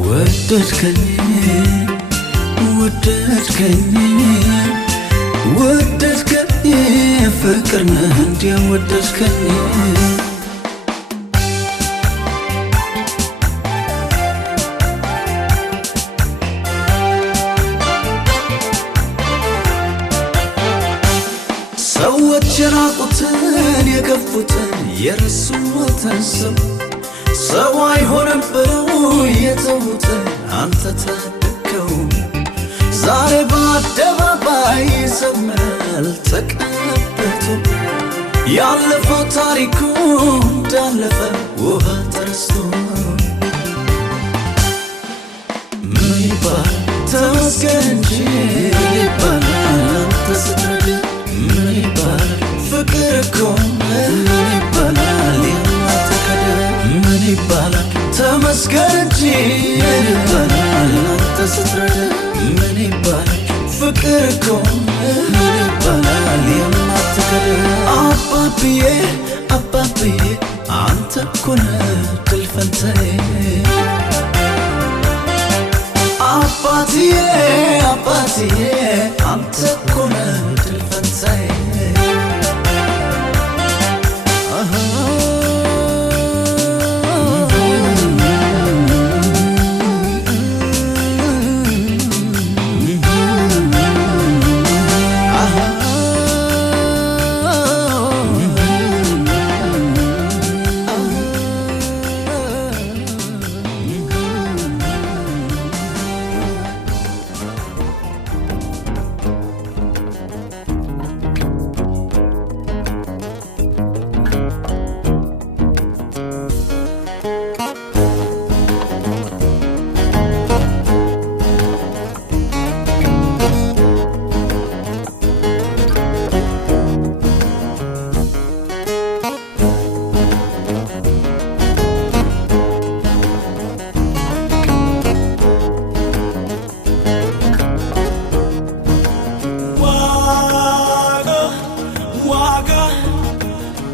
ወደድከኝ ፍቅር ነህ እንዲያው ወደድከኝ ሰዎች የራቁትን የገፉትን የረሱትን ሰው አይሆንም ብለው የተዉትን አንተ ታደግከው ዛሬ በአደባባይ ይዘምራል ተቀበቱ ያለፈው ታሪኩ እንዳለፈ ውሃ ተረስቶ ምን ይባል ተመስገን እንጂ ይባላል አንተ ስትረዳ ምን ይባል ፍቅር እኮ ምን ይባላል የማትከዳ ምን ይባላል ተመስገን እንጂ ይባላል አንተ ስትረዳ ምን ይባላል ፍቅር እኮ ምን ይባላል የማትከዳ አባብዬ አባብዬ አንተ እኮ ነህ ድል ፈንታዬ አባትዬ አባትዬ አንተ እኮ ነህ ድል ፈንታዬ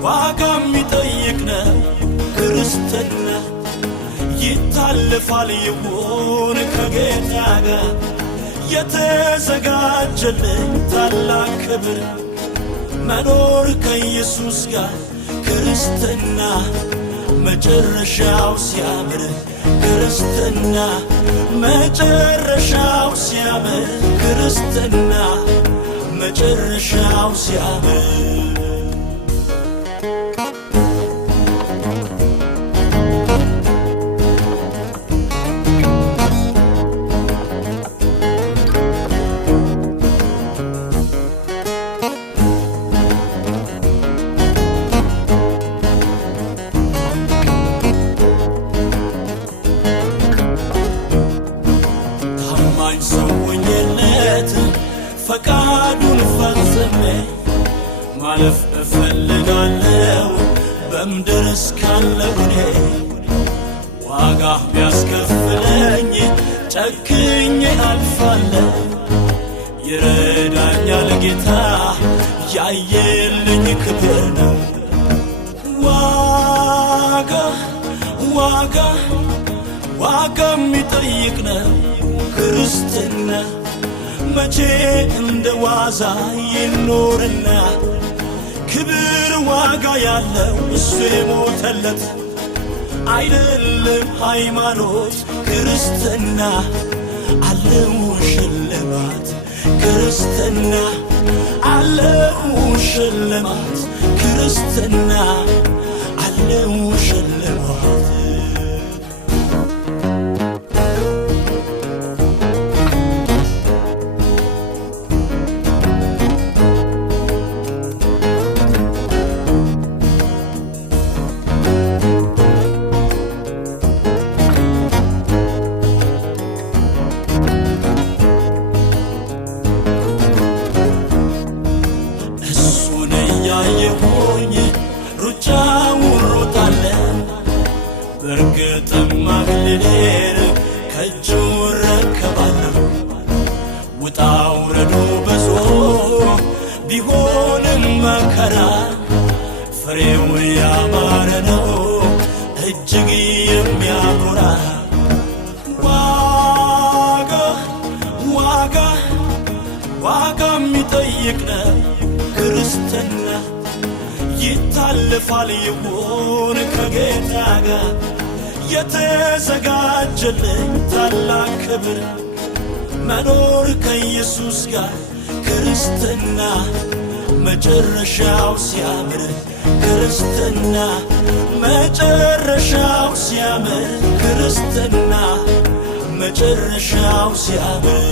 ዋጋ የሚጠይቅ ነው ክርስትና ይታለፋል ይሆን ከጌታ ጋር የተዘጋጀልኝ ታላቅ ክብር መኖር ከኢየሱስ ጋር ክርስትና መጨረሻው ሲያምር ክርስትና መጨረሻው ሲያምር ክርስትና መጨረሻው ሲያምር ፈቃዱን ፈጽሜ ማለፍ እፈልጋለሁ በምድር እስካለሁ እኔ ዋጋ ቢያስከፍለኝ ጨክኜ አልፋለሁ ይረዳኛል ጌታ ያየልኝ ክብር ነው ዋጋ የሚጠይቅ ነው ክርስትና መቼ እንደ ዋዛ ይኖርና ክብር ዋጋ ያለው እሱ የሞተለት አይደለም ሃይማኖት ክርስትና አለው ሽልማት ክርስትና አለው ሽልማት ክርስትና አለው ሽልማት ሩጫውን ሮጣለሁ በርግጥም አግልሌን ከእጁ ረከባለሁ ውጣ ውረዱ ብዙ ቢሆንም መከራ ፍሬው ያማረ ነው እጅግ ያኖራል። ዋጋ የሚጠይቅ ነው ክርስትና። ይታለፋል ይሆን ከጌታ ጋር የተዘጋጀልኝ ታላቅ ክብር መኖር ከኢየሱስ ጋር ክርስትና መጨረሻው ሲያምር ክርስትና መጨረሻው ሲያምር ክርስትና መጨረሻው ሲያምር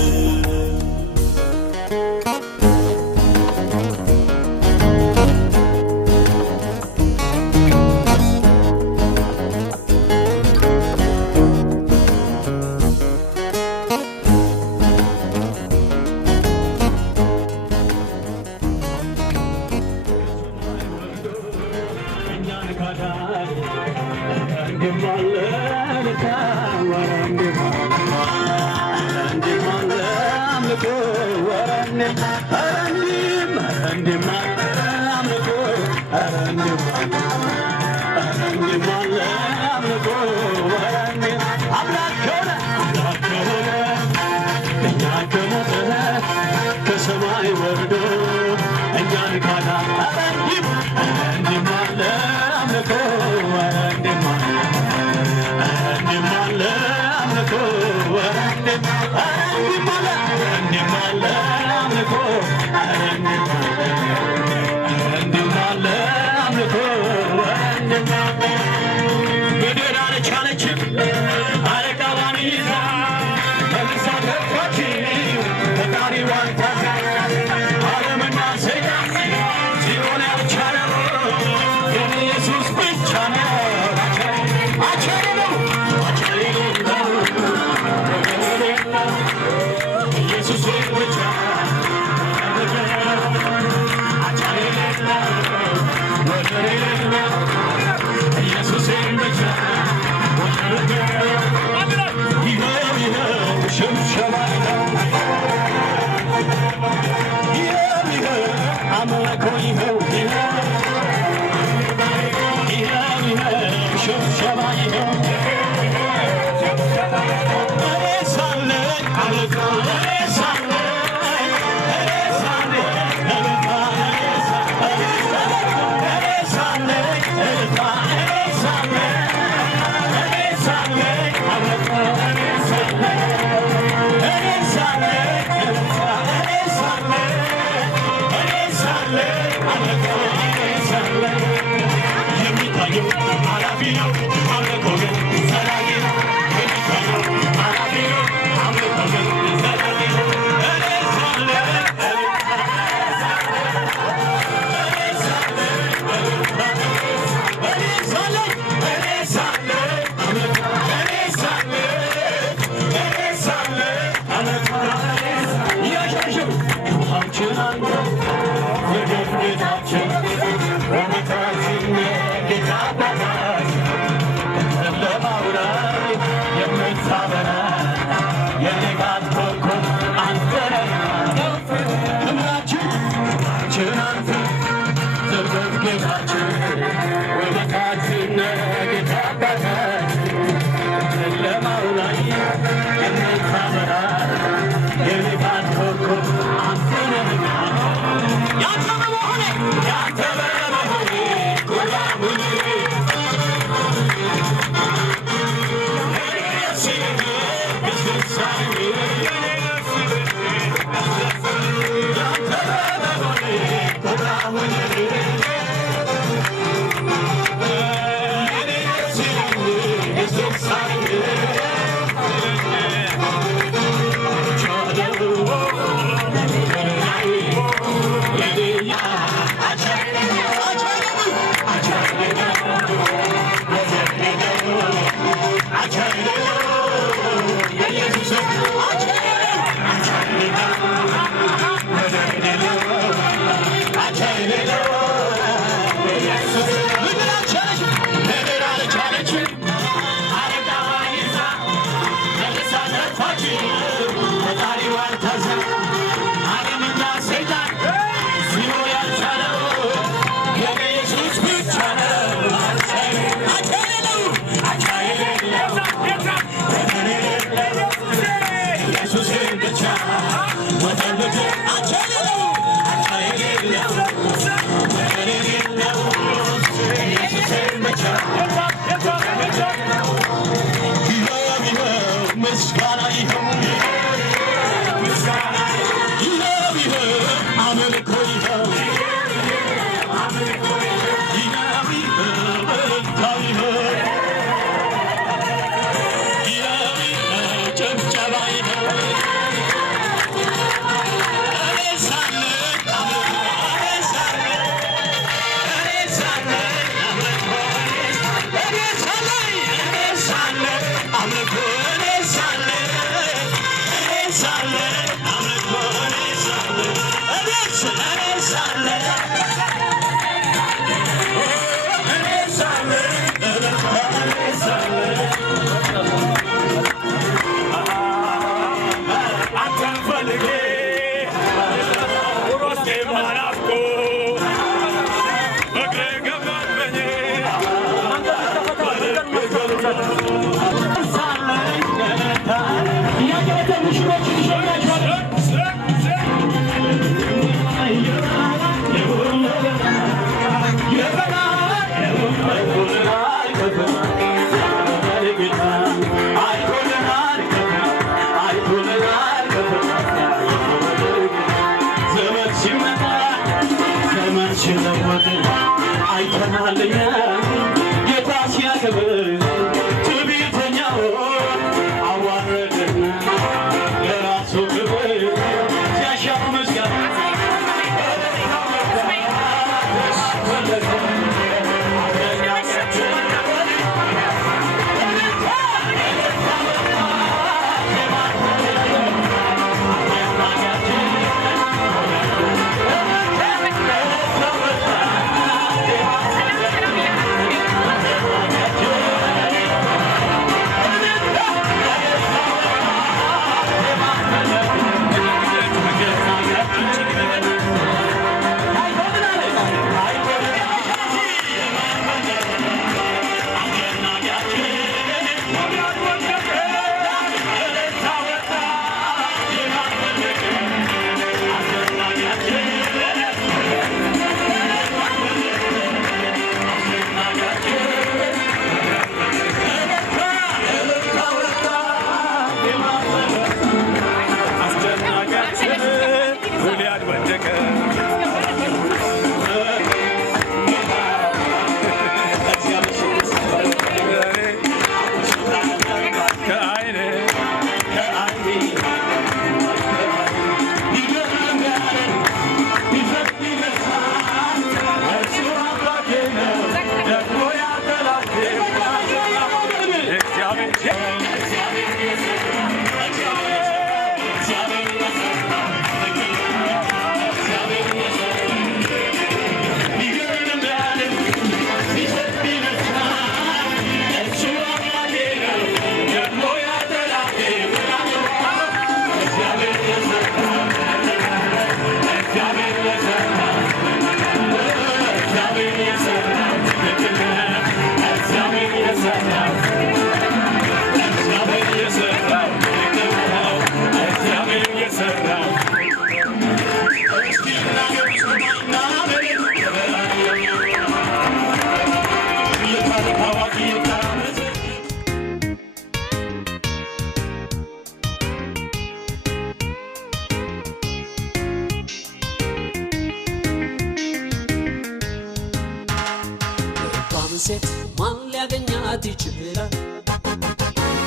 ሴት ማን ሊያገኛት ይችላል?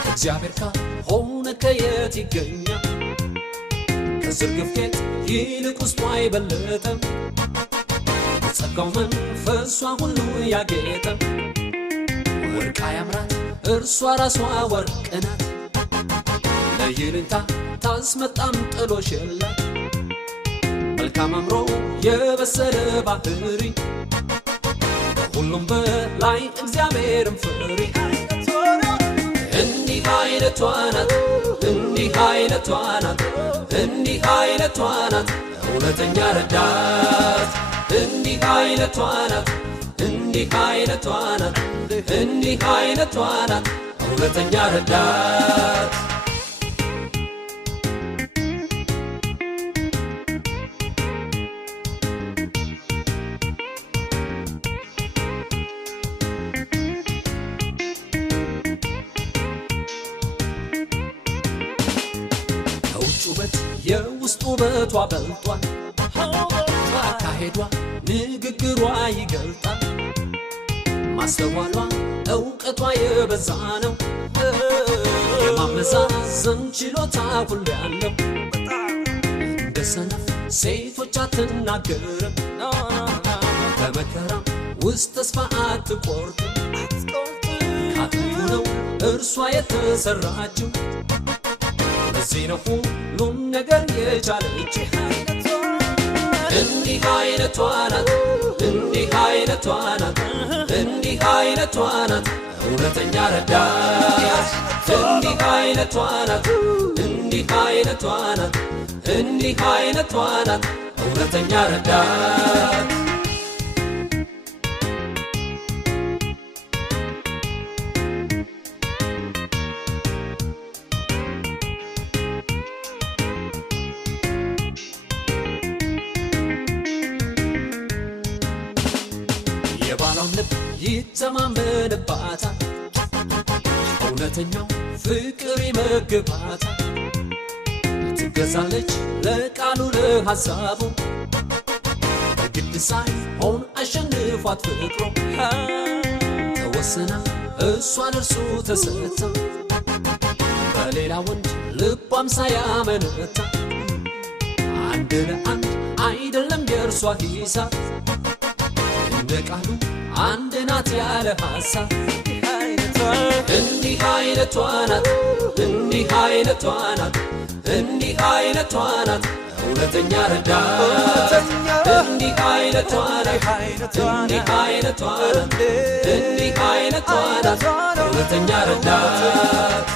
እግዚአብሔር ካልሆነ ከየት ይገኛል? ከዝርግፍ ጌጥ ይልቅ ውስጧ አይበለጠም፣ ጸጋው መንፈሷ ሁሉ ያጌጠ። ወርቅ ያምራት እርሷ ራሷ ወርቅ ናት፣ ለይልንታ ታስመጣም ጥሎሽ የላት። መልካም አምሮ የበሰለ ባህሪ ሁሉም በላይ እግዚአብሔርን ፍሪ። እንዲህ አይነቷ ናት፣ እንዲህ አይነቷ ናት፣ እንዲህ አይነቷ ናት እውነተኛ ረዳት። እንዲህ አይነቷ ናት፣ እንዲህ አይነቷ ናት፣ እንዲህ አይነቷ ናት እውነተኛ ረዳት። የውስጥ ውበቷ በልጧል፣ አካሄዷ ንግግሯ ይገልጣል። ማስተዋሏ እውቀቷ የበዛ ነው፣ የማመዛዘን ችሎታ ሁሉ ያለው። እንደ ሰነፍ ሴቶች አትናገርም፣ በመከራም ውስጥ ተስፋ አትቆርጥም። ካጥንቱ ነው እርሷ የተሰራችው፣ ለዚህ ነው ሁሉም ነገር የቻለች። እንዲህ አይነቷ ናት፣ እንዲህ አይነቷ ናት፣ እንዲህ አይነቷ ናት እውነተኛ ረዳት እንዲህ አይነቷ ናት እንዲህ አይነቷ ናት እንዲህ አይነቷ ናት እውነተኛ ረዳት የባሏን ልብ ይተማመንባታል እውነተኛው ፍቅር ይመግባታል ትገዛለች ለቃሉ ለሐሳቡ ግድ ሳይሆን አሸንፏት ፍቅሩ ተወስና እሷ ለእርሱ ተሰጥታ በሌላ ወንድ ልቧም ሳያመነታ አንድ ለአንድ አይደለም የእርሷ ሂሳብ እንደ ቃሉ አንድ ናት ያለ ሐሳብ እንዲህ አይነቷ ናት እንዲህ አይነቷ ናት እንዲህ አይነቷ ናት እውነተኛ ረዳት እንዲህ አይነቷ ናት እንዲህ አይነቷ ናት እንዲህ አይነቷ ናት እውነተኛ ረዳት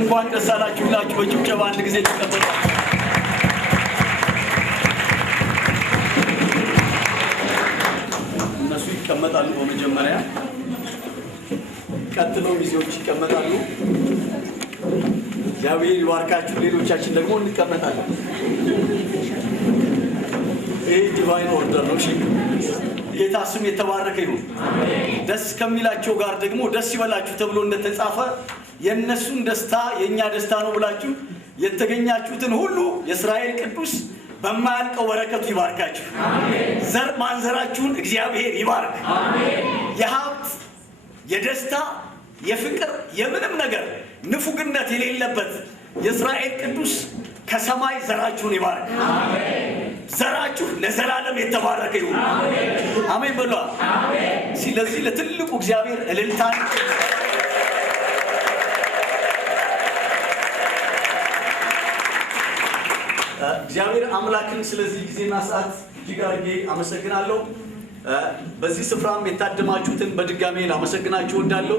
እንኳን ደስ አላችሁ ብላችሁ በጭብጨባ አንድ ጊዜ ተቀበሉ። እነሱ ይቀመጣሉ በመጀመሪያ፣ ቀጥለው ሚዜዎች ይቀመጣሉ። እግዚአብሔር ይባርካችሁ። ሌሎቻችን ደግሞ እንቀመጣለን። ይህ ዲቫይን ኦርደር ነው። እሺ፣ ጌታ ስም የተባረከ ይሁን። ደስ ከሚላቸው ጋር ደግሞ ደስ ይበላችሁ ተብሎ እንደተጻፈ የነሱን ደስታ የኛ ደስታ ነው ብላችሁ የተገኛችሁትን ሁሉ የእስራኤል ቅዱስ በማያልቀው በረከቱ ይባርካችሁ። አሜን። ዘር ማንዘራችሁን እግዚአብሔር ይባርክ። አሜን። የሀብት የደስታ የፍቅር የምንም ነገር ንፉግነት የሌለበት የእስራኤል ቅዱስ ከሰማይ ዘራችሁን ይባርክ። አሜን። ዘራችሁ ለዘላለም የተባረከ ይሁን። አሜን። አሜን በሉ። አሜን። ስለዚህ ለትልቁ እግዚአብሔር እልልታን እግዚአብሔር አምላክን ስለዚህ ጊዜና ሰዓት እጅግ አድርጌ አመሰግናለሁ። በዚህ ስፍራም የታደማችሁትን በድጋሜ ላመሰግናችሁ እወዳለሁ።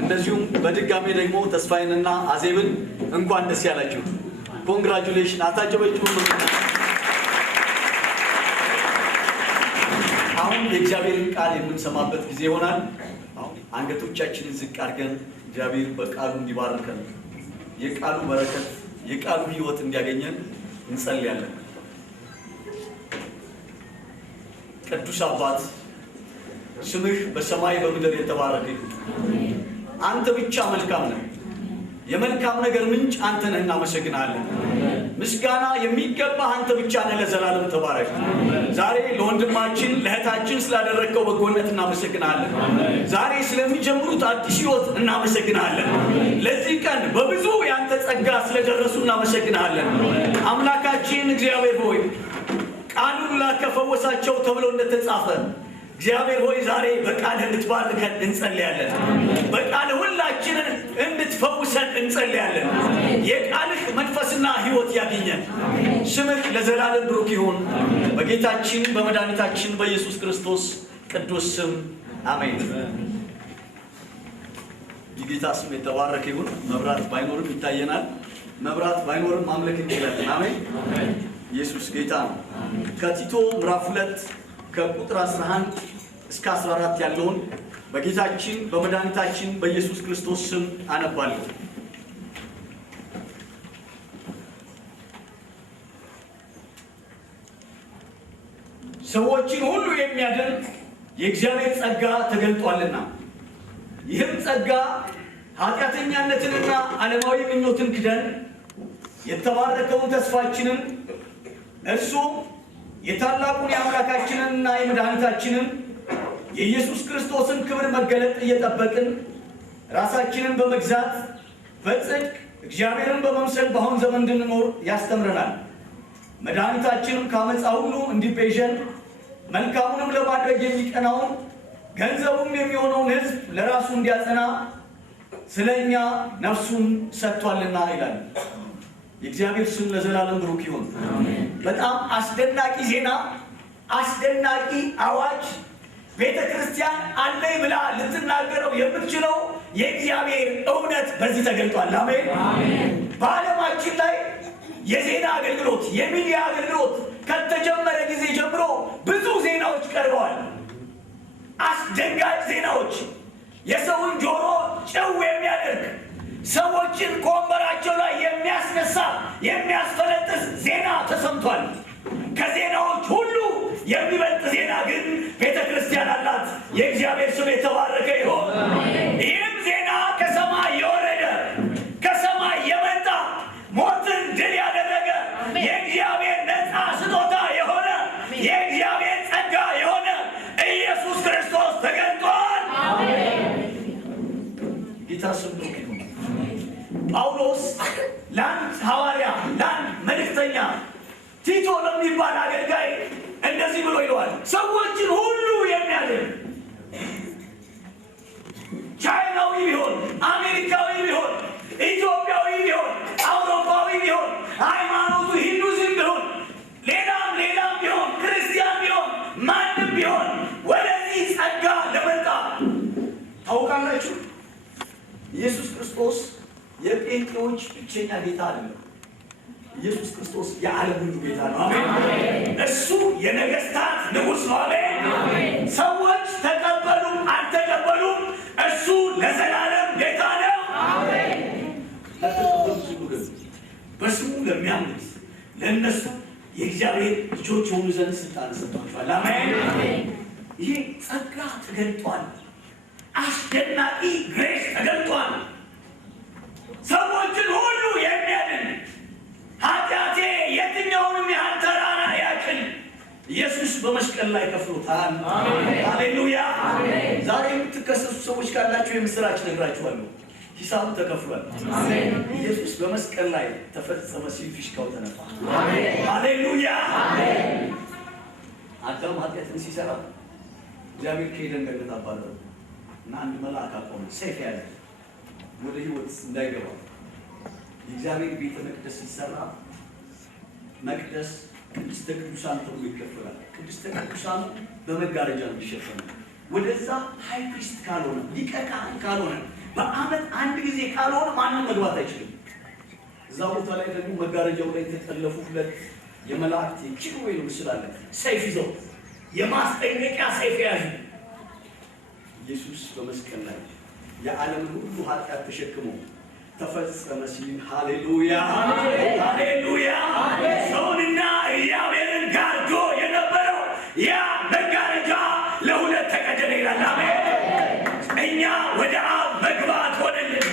እንደዚሁም በድጋሜ ደግሞ ተስፋዬንና አዜብን እንኳን ደስ ያላችሁ። ኮንግራቹሌሽን። አታጨበጭቡ። አሁን የእግዚአብሔርን ቃል የምንሰማበት ጊዜ ይሆናል። አሁን አንገቶቻችንን ዝቅ አድርገን እግዚአብሔር በቃሉ እንዲባርከን የቃሉ በረከት የቃሉ ሕይወት እንዲያገኘን እንጸልያለን። ቅዱስ አባት ስምህ በሰማይ በምድር የተባረከ ይሁን። አንተ ብቻ መልካም ነህ። የመልካም ነገር ምንጭ አንተ ነህ። እናመሰግናለን። ምስጋና የሚገባህ አንተ ብቻ ነህ። ለዘላለም ተባረክ። ዛሬ ለወንድማችን ለእህታችን ስላደረግከው በጎነት እናመሰግናለን። ዛሬ ስለሚጀምሩት አዲስ ሕይወት እናመሰግናለን። ለዚህ ቀን በብዙ ያንተ ጸጋ ስለደረሱ እናመሰግናለን። አምላካችን እግዚአብሔር ሆይ ቃሉን ላከፈወሳቸው ተብሎ እንደተጻፈ እግዚአብሔር ሆይ ዛሬ በቃልህ እንድትባርከን እንጸልያለን። በቃልህ ሁላችንን እንድትፈውሰን እንጸልያለን። የቃልህ መንፈስና ሕይወት ያገኘን። ስምህ ለዘላለም ብሩክ ይሁን። በጌታችን በመድኃኒታችን በኢየሱስ ክርስቶስ ቅዱስ ስም አሜን። የጌታ ስም የተባረከ ይሁን። መብራት ባይኖርም ይታየናል። መብራት ባይኖርም ማምለክ እንችላለን። አሜን። ኢየሱስ ጌታ ነው። ከቲቶ ምዕራፍ 2 ከቁጥር 11 እስከ 14 ያለውን በጌታችን በመድኃኒታችን በኢየሱስ ክርስቶስ ስም አነባለሁ። ሰዎችን ሁሉ የሚያድን የእግዚአብሔር ጸጋ ተገልጧልና ይህም ጸጋ ኃጢአተኛነትንና ዓለማዊ ምኞትን ክደን የተባረከውን ተስፋችንን እርሱም የታላቁን የአምላካችንንና የመድኃኒታችንን የኢየሱስ ክርስቶስን ክብር መገለጥ እየጠበቅን ራሳችንን በመግዛት በጽድቅ እግዚአብሔርን በመምሰል በአሁን ዘመን እንድንኖር ያስተምረናል። መድኃኒታችንም ከአመፃ ሁሉ እንዲቤዠን መልካሙንም ለማድረግ የሚቀናውን ገንዘቡም የሚሆነውን ሕዝብ ለራሱ እንዲያጸና ስለ እኛ ነፍሱን ሰጥቷልና ይላል። የእግዚአብሔር ስም ለዘላለም ብሩክ ይሁን። በጣም አስደናቂ ዜና፣ አስደናቂ አዋጅ ቤተ ክርስቲያን አለኝ ብላ ልትናገረው የምትችለው የእግዚአብሔር እውነት በዚህ ተገልጧል። አሜን። በዓለማችን ላይ የዜና አገልግሎት የሚዲያ አገልግሎት ከተጀመረ ጊዜ ጀምሮ ብዙ ዜናዎች ቀርበዋል። አስደንጋጭ ዜናዎች፣ የሰውን ጆሮ ጨው የሚያደርግ ሰዎችን ከወንበራቸው ላይ የሚያስነሳ የሚያስፈለጥስ ዜና ተሰምቷል። ከዜናዎች ሁሉ የሚበልጥ ዜና ግን ቤተ ክርስቲያን አላት። የእግዚአብሔር ስም የተባረከ ይሁን። ይህም ዜና ከሰማይ የወረደ ከሰማይ የመጣ ሞትን ድል ያደረገ የእግዚአብሔር ነፃ ስጦታ የሆነ የእግዚአብሔር ጸጋ የሆነ ኢየሱስ ክርስቶስ ተገልጧል። ጌታ ስም ብሩክ ይሁን። ጳውሎስ ለአንድ ሐዋርያ ለአንድ መልእክተኛ ቲቶ ለሚባል አገልጋይ እንደዚህ ብሎ ይለዋል። ሰዎችን ሁሉ የሚያድን ቻይናዊ ቢሆን፣ አሜሪካዊ ቢሆን፣ ኢትዮጵያዊ ቢሆን፣ አውሮፓዊ ቢሆን፣ ሃይማኖቱ ሂንዱዝም ቢሆን፣ ሌላም ቢሆን፣ ክርስቲያን ቢሆን፣ ማንም ቢሆን ወደዚህ ጸጋ ለመጣ ታውቃላችሁ፣ ኢየሱስ ክርስቶስ የጴንጤዎች ብቸኛ ጌታ አይደለም። ኢየሱስ ክርስቶስ የዓለም ሁሉ ጌታ ነው። አሜን። እሱ የነገስታት ንጉሥ ነው። አሜን። ሰዎች ተቀበሉም አልተቀበሉም እሱ ለዘላለም ጌታ ነው። አሜን። በስሙ ለሚያምኑት ለእነሱ የእግዚአብሔር ልጆች የሆኑ ዘንድ ስልጣን ሰጥቷቸዋል። አሜን። ይሄ ጸጋ ተገልጧል። አስደናቂ ግሬስ ተገልጧል። ሰዎችን ሁሉ የሚያድን ኃጢአቴ የትኛውንም ያህል ተራራ ያክል ኢየሱስ በመስቀል ላይ ከፍሎታል። ሃሌሉያ። ዛሬ የምትከሰሱ ሰዎች ካላችሁ የምስራች ነግራችኋለሁ። ሂሳቡ ተከፍሏል። ኢየሱስ በመስቀል ላይ ተፈጸመ ሲል ፊሽካው ተነፋ። ሃሌሉያ። አዳም ኃጢአትን ሲሰራ እግዚአብሔር ከኤደን ገነት አባረረው እና አንድ መልአክ አቆመ፣ ሰይፍ ያዘ ወደ ህይወት እንዳይገባ። የእግዚአብሔር ቤተ መቅደስ ሲሰራ መቅደስ ቅድስተ ቅዱሳን ተብሎ ይከፈላል። ቅድስተ ቅዱሳን በመጋረጃ ነው የሚሸፈነው። ወደዛ ሃይ ፕሪስት ካልሆነ ሊቀ ካህን ካልሆነ በዓመት አንድ ጊዜ ካልሆነ ማንም መግባት አይችልም። እዛ ቦታ ላይ ደግሞ መጋረጃው ላይ የተጠለፉ ሁለት የመላእክት ኪሩቤል ምስል አለ። ሰይፍ ይዘው የማስጠንቀቂያ ሰይፍ ያዙ። ኢየሱስ በመስቀል ላይ የዓለምን ሁሉ ኃጢአት ተሸክሞ ተፈጸመ ሲል ሃሌሉያ ሃሌሉያ። ሰውንና እግዚአብሔርን ጋርዶ የነበረው ያ መጋረጃ ለሁለት ተቀደደ ይላል። አሜን። እኛ ወደ አብ መግባት ሆነልን።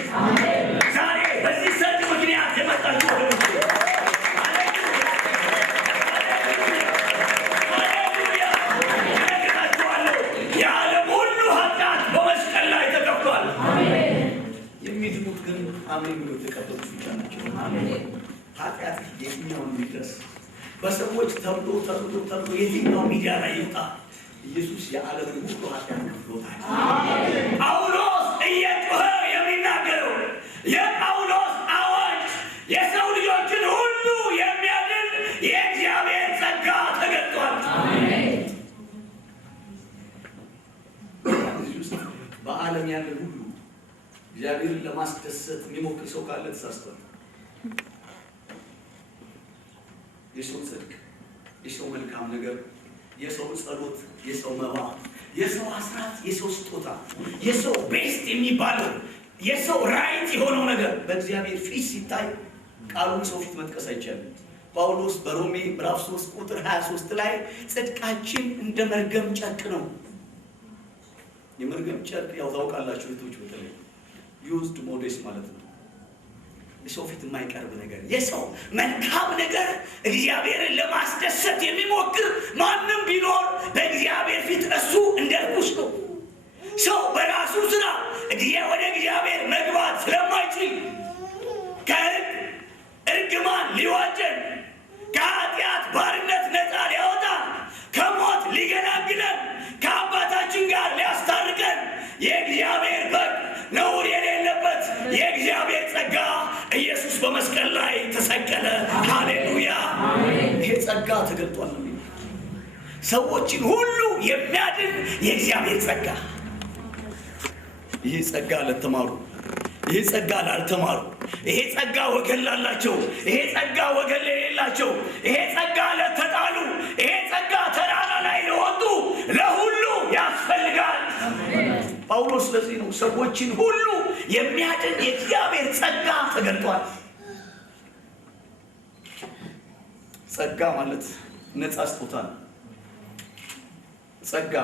ዛሬ በዚህ ሰርግ ምክንያት የመጣችሁ ወደ የሞቱት ግን አሜን ብሎ የተቀበሉት ብቻ ናቸው። ኃጢአት የትኛውን ሚድረስ በሰዎች ተብሎ የትኛው ሚዲያ ላይ ይውጣ፣ ኢየሱስ የዓለምን ሁሉ ኃጢአት ከፍሎታል። ጳውሎስ እየጮኸ የሚናገረው የጳውሎስ አዋጅ የሰው ልጆችን ሁሉ የሚያድን የእግዚአብሔር ጸጋ ተገልጧል። በዓለም ያለ ሁሉ እግዚአብሔርን ለማስደሰት የሚሞክር ሰው ካለ ተሳስቷል። የሰው ጽድቅ፣ የሰው መልካም ነገር፣ የሰው ጸሎት፣ የሰው መባ፣ የሰው አስራት፣ የሰው ስጦታ፣ የሰው ቤስት የሚባለው የሰው ራይት የሆነው ነገር በእግዚአብሔር ፊት ሲታይ ቃሉን ሰው ፊት መጥቀስ አይቻልም። ጳውሎስ በሮሜ ምዕራፍ 3 ቁጥር 23 ላይ ጽድቃችን እንደ መርገም ጨርቅ ነው። የመርገም ጨርቅ ያው ታውቃላችሁ እህቶች፣ በተለይ ዩዝድ ሞዴስ ማለት ነው። የሰው ፊት የማይቀርብ ነገር፣ የሰው መልካም ነገር እግዚአብሔርን ለማስደሰት የሚሞክር ማንም ቢኖር በእግዚአብሔር ፊት እሱ እንደ ርኩስ ነው። ሰው በራሱ ስራ ወደ እግዚአብሔር መግባት ስለማይችል ከሕግ እርግማን ሊዋጀን፣ ከኃጢአት ባርነት ነፃ ሊያወጣ፣ ከሞት ሊገላግለን፣ ከአባታችን ጋር ሊያስታርቀን የእግዚአብሔር በግ ነውር የሌለበት የእግዚአብሔር ጸጋ ኢየሱስ በመስቀል ላይ ተሰቀለ። ሃሌሉያ! ይሄ ጸጋ ተገልጧል። ሰዎችን ሁሉ የሚያድን የእግዚአብሔር ጸጋ። ይሄ ጸጋ ለተማሩ፣ ይሄ ጸጋ ላልተማሩ፣ ይሄ ጸጋ ወገን ላላቸው፣ ይሄ ጸጋ ወገን ለሌላቸው፣ ይሄ ጸጋ ለተጣሉ፣ ይሄ ጸጋ ተራራ ላይ ለወጡ ለሁሉ ያስፈልጋል። ጳውሎስ ስለዚህ ነው ሰዎችን ሁሉ የሚያድን የእግዚአብሔር ጸጋ ተገልጧል። ጸጋ ማለት ነፃ ስጦታ ነው። ጸጋ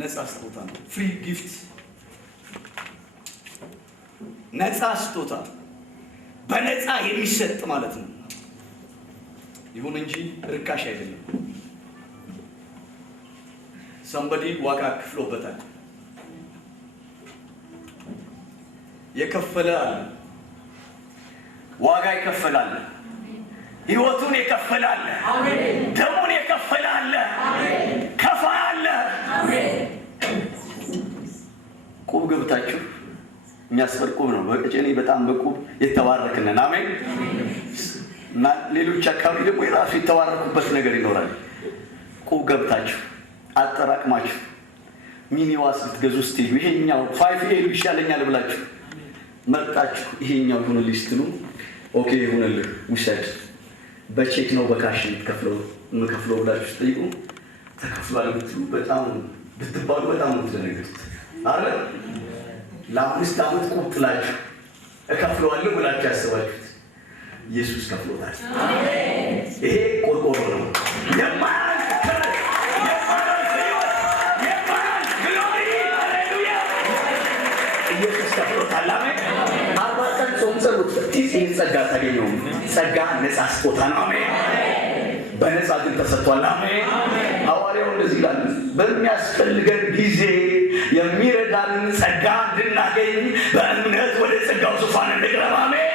ነፃ ስጦታ ነው። ፍሪ ጊፍት፣ ነፃ ስጦታ በነፃ የሚሰጥ ማለት ነው። ይሁን እንጂ ርካሽ አይደለም። ሰንበዲ ዋጋ ከፍሎበታል። የከፈለ አለ፣ ዋጋ ይከፈላል። ሕይወቱን የከፈለ አለ፣ ደሙን የከፈለ አለ፣ ከፋይ አለ። ቁብ ገብታችሁ የሚያስፈር ቁብ ነው። በቀጨኔ በጣም በቁብ የተባረክነን። አሜን። እና ሌሎች አካባቢ ደግሞ የራሱ የተባረኩበት ነገር ይኖራል። ቁብ ገብታችሁ አጠራቅማችሁ ሚኒዋስ ልትገዙ ስትሄዱ ይሄኛው 5ኤሉ ይሻለኛል ብላችሁ መርጣችሁ ይሄኛው ይሁንልኝ ስትሉ ኦኬ ይሁንልህ ውሰድ፣ በቼክ ነው በካሽ የምከፍለው ብላችሁ ስትጠይቁ ተከፍሏል ብትሉ በጣም ብትባሉ በጣም ነው የምትደነግጡት አይደል? ለ5 ዓመት ቁብ ጥላችሁ እከፍለዋለሁ ብላችሁ ያስባችሁት ኢየሱስ ከፍሎታል። ይሄ ቆርቆሮ ነው። ኢየሱስ ከፍሎታል። አሜን። 40 ቀን ጾም ጸሎት ይህን ጸጋ ታገኘው። ጸጋ ነፃ ስጦታ ነው። አሜን። በነፃ ግን ተሰጥቷል። አሜን። ሐዋርያው እንደዚህ ይላል፣ በሚያስፈልገን ጊዜ የሚረዳንን ጸጋ እንድናገኝ በእምነት ወደ ጸጋው ዙፋን እንቅረብ። አሜን።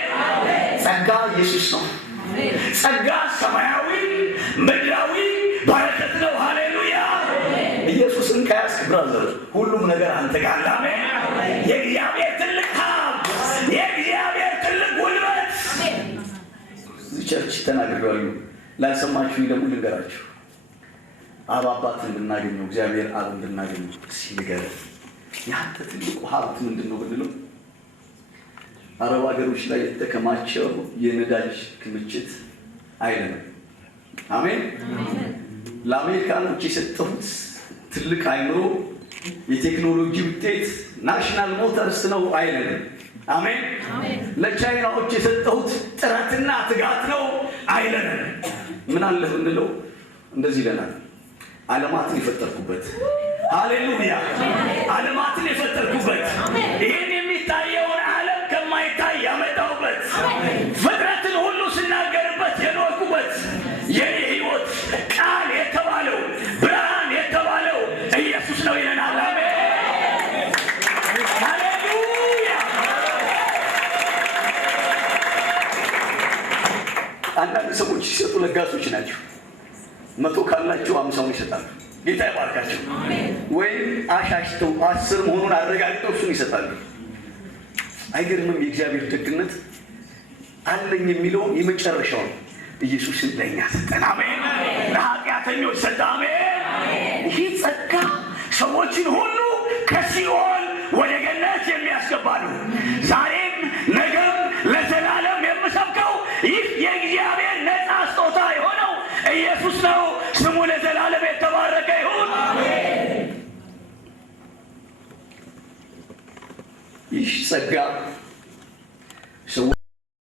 ጸጋ ኢየሱስ ነው። ጸጋ ሰማያዊ ምድራዊ በረከት ነው። ሃሌሉያ! ኢየሱስን ከያዝክ ብራዘር ሁሉም ነገር አንተ ጋር አለ። አሜን። የእግዚአብሔር ትልቅ ሀብት፣ የእግዚአብሔር ትልቅ ጉልበት። እዚህ ቸርች ተናግሬዋለሁ። ላልሰማችሁ ደግሞ ልንገራችሁ። አብ አባትን እንድናገኘው እግዚአብሔር አብ እንድናገኘው ሲልገረ ያንተ ትልቁ ሀብት ምንድን ነው ብንለው አረብ ሀገሮች ላይ የተከማቸው የነዳጅ ክምችት አይደለም። አሜን። ለአሜሪካኖች የሰጠሁት ትልቅ አይምሮ የቴክኖሎጂ ውጤት ናሽናል ሞተርስ ነው አይደለም። አሜን። ለቻይናዎች የሰጠሁት ጥረትና ትጋት ነው አይደለም። ምን አለ ብንለው እንደዚህ ይለናል፣ ዓለማትን የፈጠርኩበት። ሃሌሉያ! ዓለማትን የፈጠርኩበት፣ ይህን የሚታየውን ዓለም ከማይታይ ያመጣሁበት፣ ፍጥረትን ሁሉ ስናገርበት የኖርኩበት የኔ ሕይወት ቃል የተባለው ብርሃን የተባለው ኢየሱስ ነው ይለናል። አሜን። ሃሌሉያ! አንዳንድ ሰዎች ሲሰጡ ለጋሶች ናቸው። 100 ካላቸው 50 ይሰጣሉ። ጌታ ይባርካቸው። ወይም አሻሽተው 10 መሆኑን አረጋግጠው እሱን ይሰጣሉ። አይገርምም? የእግዚአብሔር ደግነት አለኝ የሚለውን የመጨረሻውን ኢየሱስን ለእኛ ሰጠን። አሜን። ለኃጢአተኞች ሰጠ። አሜን። ይህ ጸጋ ሰዎችን ሁሉ ከሲኦል ወደ ገነት የሚያስገባ ነው። ዛሬም ነገም ለዘላለም የምሰብከው ይህ የእግዚአብሔር ነፃ ስጦታ የሆነው ኢየሱስ ነው። ስሙ ለዘላለም የተባረከ ይሁን። ይህ ጸጋ